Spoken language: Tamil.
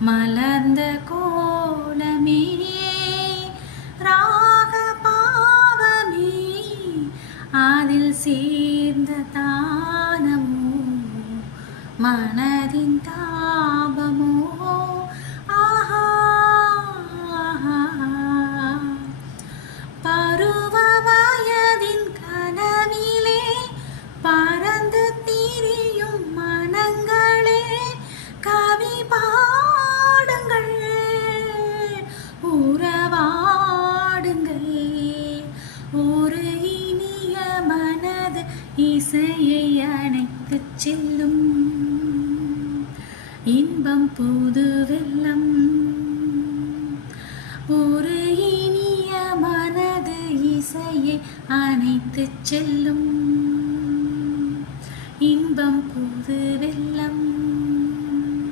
மலர்ந்த கோலமே ராக பாவமே அதில் சேர்ந்த தானமோ மனதின் தாபமோ ஆஹா பருவ வயதின் கனவிலே பறந்து திரியும் மனங்களே கவி பாடுங்கள் உறவாடுங்கள் ஒரு இனிய மனது இசையை அணைத்துச் செல்லும் இன்பம் புது வெள்ளம் ஒரு இனிய மனது இசையை அணைத்துச் செல்லும் இன்பம் புது வெள்ளம்